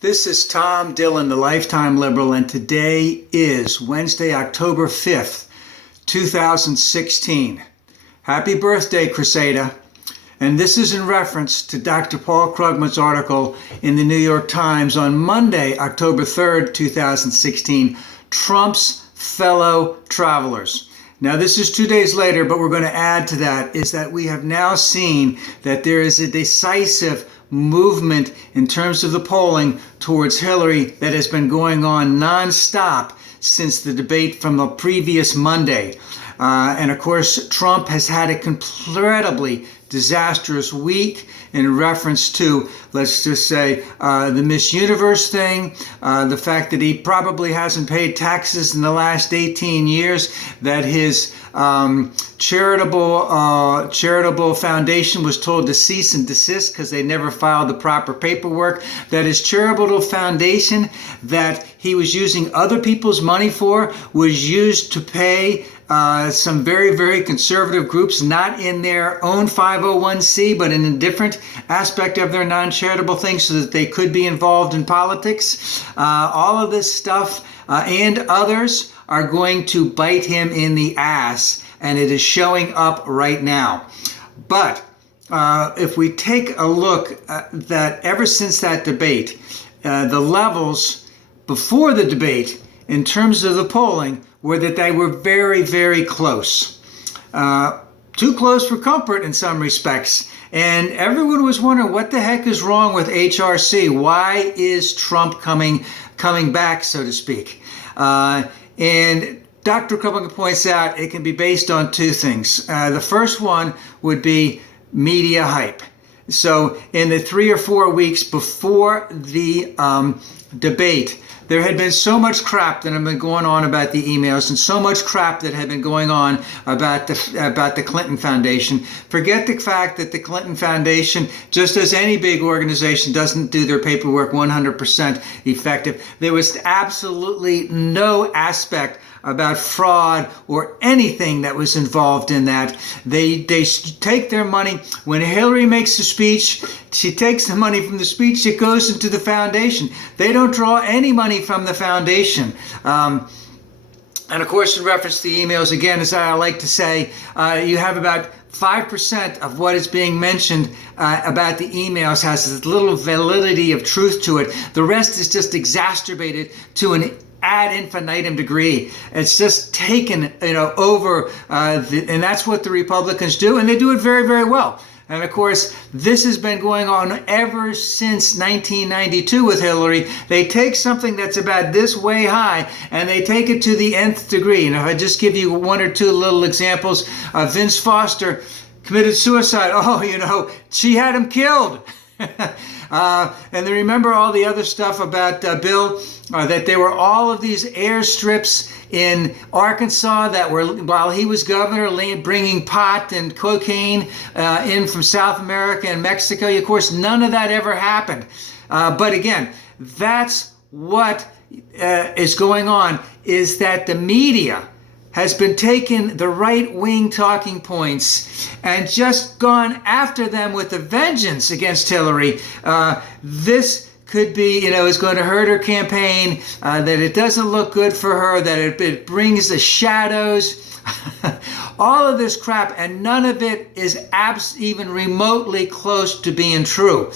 This is Tom Dillon, the Lifetime Liberal, and today is Wednesday, October 5th, 2016. Happy birthday, Crusader. And this is in reference to Dr. Paul Krugman's article in the New York Times on Monday, October 3rd, 2016, Trump's Fellow Travelers. Now, this is 2 days later, but we're going to add to that is that we have now seen that there is a decisive movement in terms of the polling towards Hillary that has been going on nonstop since the debate from the previous Monday. And of course, Trump has had a incredibly disastrous week in reference to, let's just say, the Miss Universe thing, the fact that he probably hasn't paid taxes in the last 18 years, that his charitable foundation was told to cease and desist because they never filed the proper paperwork, that his charitable foundation that he was using other people's money for was used to pay some very, very conservative groups, not in their own 501c, but in a different aspect of their non-charitable things so that they could be involved in politics. All of this stuff and others are going to bite him in the ass, and it is showing up right now. But if we take a look that ever since that debate, the levels before the debate in terms of the polling were that they were very, very close. Too close for comfort in some respects. And everyone was wondering, what the heck is wrong with HRC? Why is Trump coming back, so to speak? And Dr. Krugman points out it can be based on two things. The first one would be media hype. So in the 3 or 4 weeks before the debate, there had been so much crap that had been going on about the emails and so much crap that had been going on about the Clinton Foundation. Forget the fact that the Clinton Foundation, just as any big organization, doesn't do their paperwork 100% effective. There was absolutely no aspect about fraud or anything that was involved in that. They take their money. When Hillary makes a speech, she takes the money from the speech, it goes into the foundation. They don't draw any money from the foundation. And of course, in reference to the emails, again, as I like to say, you have about 5% of what is being mentioned about the emails has this little validity of truth to it. The rest is just exacerbated to an ad infinitum degree. It's just taken, over, and that's what the Republicans do, and they do it very, very well. And of course, this has been going on ever since 1992 with Hillary. They take something that's about this way high and they take it to the nth degree. And if I just give you 1 or 2 little examples, Vince Foster committed suicide. Oh, she had him killed. And then remember all the other stuff about Bill, that there were all of these airstrips in Arkansas that were, while he was governor, bringing pot and cocaine in from South America and Mexico. Of course, none of that ever happened. But again, that's what is going on, is that the media has been taking the right-wing talking points and just gone after them with a vengeance against Hillary. This could be, is going to hurt her campaign, that it doesn't look good for her, that it brings the shadows, all of this crap, and none of it is even remotely close to being true.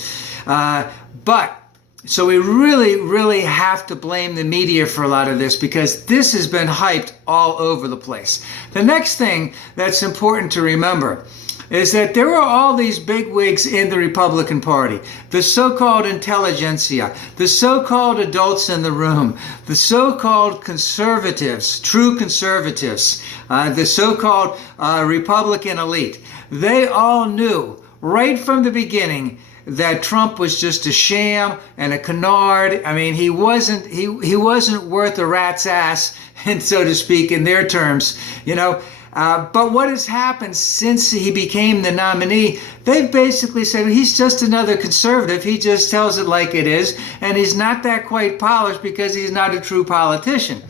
So we really, really have to blame the media for a lot of this, because this has been hyped all over the place. The next thing that's important to remember is that there were all these bigwigs in the Republican Party, the so-called intelligentsia, the so-called adults in the room, the so-called conservatives, true conservatives, the so-called Republican elite. They all knew right from the beginning that Trump was just a sham and a canard. I mean, he wasn't worth a rat's ass, and so to speak, in their terms, But what has happened since he became the nominee, they've basically said he's just another conservative. He just tells it like it is, and he's not that quite polished because he's not a true politician.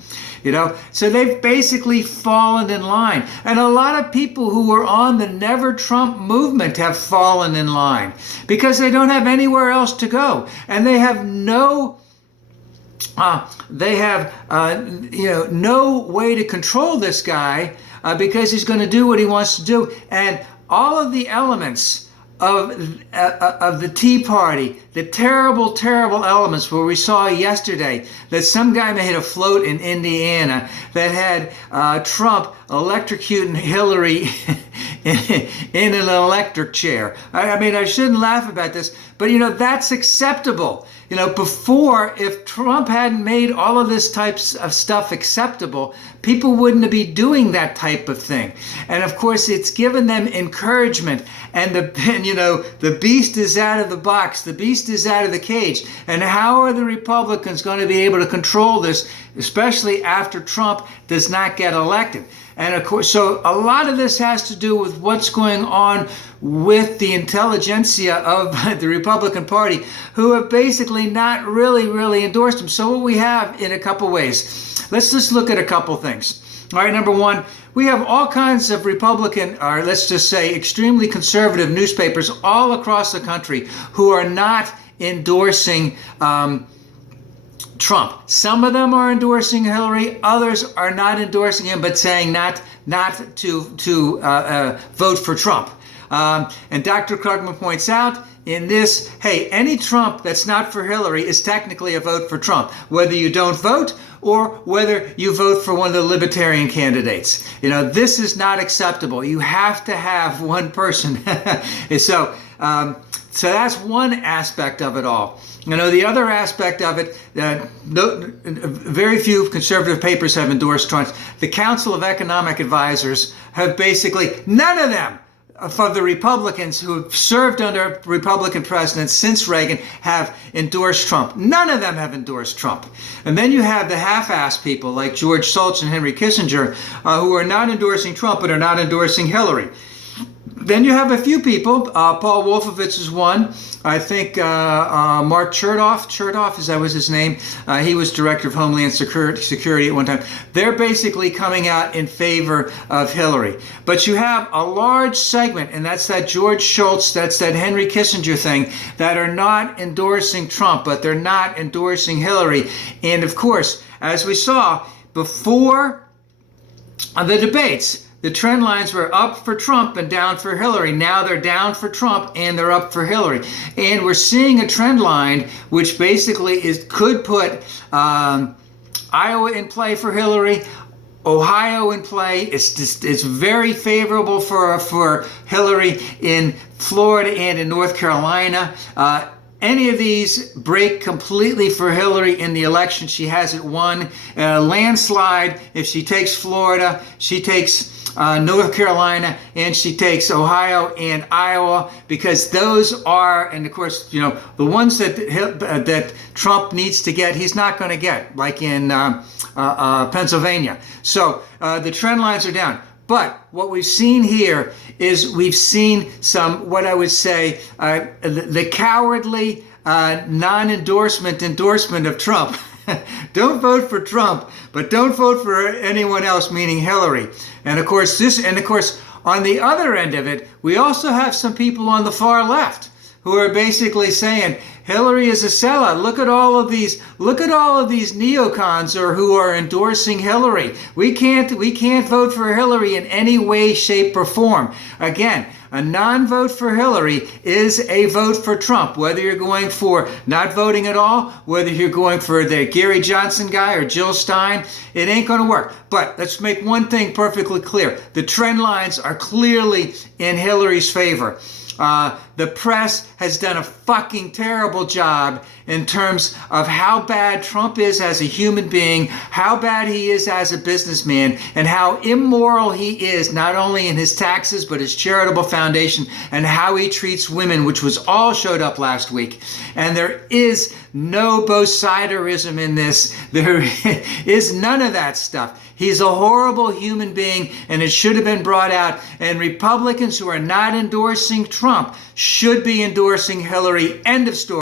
So they've basically fallen in line. And a lot of people who were on the Never Trump movement have fallen in line because they don't have anywhere else to go. And they have no they have no way to control this guy because he's going to do what he wants to do. And all of the elements of the Tea Party, the terrible, terrible elements where we saw yesterday that some guy made a float in Indiana that had Trump electrocuting Hillary in an electric chair. I mean, I shouldn't laugh about this, but that's acceptable. Before, if Trump hadn't made all of this types of stuff acceptable, people wouldn't be doing that type of thing. And of course, it's given them encouragement. And the beast is out of the box. The beast is out of the cage. And how are the Republicans going to be able to control this, especially after Trump does not get elected? And of course, so a lot of this has to do with what's going on with the intelligentsia of the Republican Party, who have basically not really endorsed him. So what we have in a couple ways. Let's just look at a couple things. All right, number one, we have all kinds of Republican, or let's just say extremely conservative newspapers all across the country who are not endorsing Trump. Some of them are endorsing Hillary, others are not endorsing him, but saying not to vote for Trump. And Dr. Krugman points out in this, hey, any Trump that's not for Hillary is technically a vote for Trump, whether you don't vote or whether you vote for one of the libertarian candidates. This is not acceptable. You have to have one person. So that's one aspect of it all. The other aspect of it, very few conservative papers have endorsed Trump. The Council of Economic Advisors have basically, none of them of the Republicans who have served under Republican presidents since Reagan have endorsed Trump. None of them have endorsed Trump. And then you have the half-assed people like George Shultz and Henry Kissinger who are not endorsing Trump but are not endorsing Hillary. Then you have a few people. Paul Wolfowitz is one. I think Mark Chertoff, that was his name. He was director of Homeland Security at one time. They're basically coming out in favor of Hillary. But you have a large segment, and that's that George Shultz, that's that Henry Kissinger thing, that are not endorsing Trump, but they're not endorsing Hillary. And of course, as we saw before the debates, the trend lines were up for Trump and down for Hillary. Now they're down for Trump and they're up for Hillary. And we're seeing a trend line which basically could put Iowa in play for Hillary, Ohio in play. It's very favorable for Hillary in Florida and in North Carolina. Any of these break completely for Hillary in the election. She has it won. Landslide, if she takes Florida, she takes North Carolina, and she takes Ohio and Iowa, because those are, and of course, the ones that Trump needs to get, he's not going to get, like in Pennsylvania. So the trend lines are down. But what we've seen here is we've seen some, what I would say, the cowardly non-endorsement of Trump. Don't vote for Trump, but don't vote for anyone else, meaning Hillary. And of course, on the other end of it, we also have some people on the far left who are basically saying Hillary is a sellout. Look at all of these neocons who are endorsing Hillary. We can't vote for Hillary in any way, shape, or form. Again, a non-vote for Hillary is a vote for Trump, whether you're going for not voting at all, whether you're going for the Gary Johnson guy or Jill Stein. It ain't going to work. But let's make one thing perfectly clear. The trend lines are clearly in Hillary's favor. The press has done a fucking terrible job in terms of how bad Trump is as a human being, how bad he is as a businessman, and how immoral he is, not only in his taxes, but his charitable foundation, and how he treats women, which was all showed up last week. And there is no both-siderism in this. There is none of that stuff. He's a horrible human being, and it should have been brought out. And Republicans who are not endorsing Trump should be endorsing Hillary. End of story.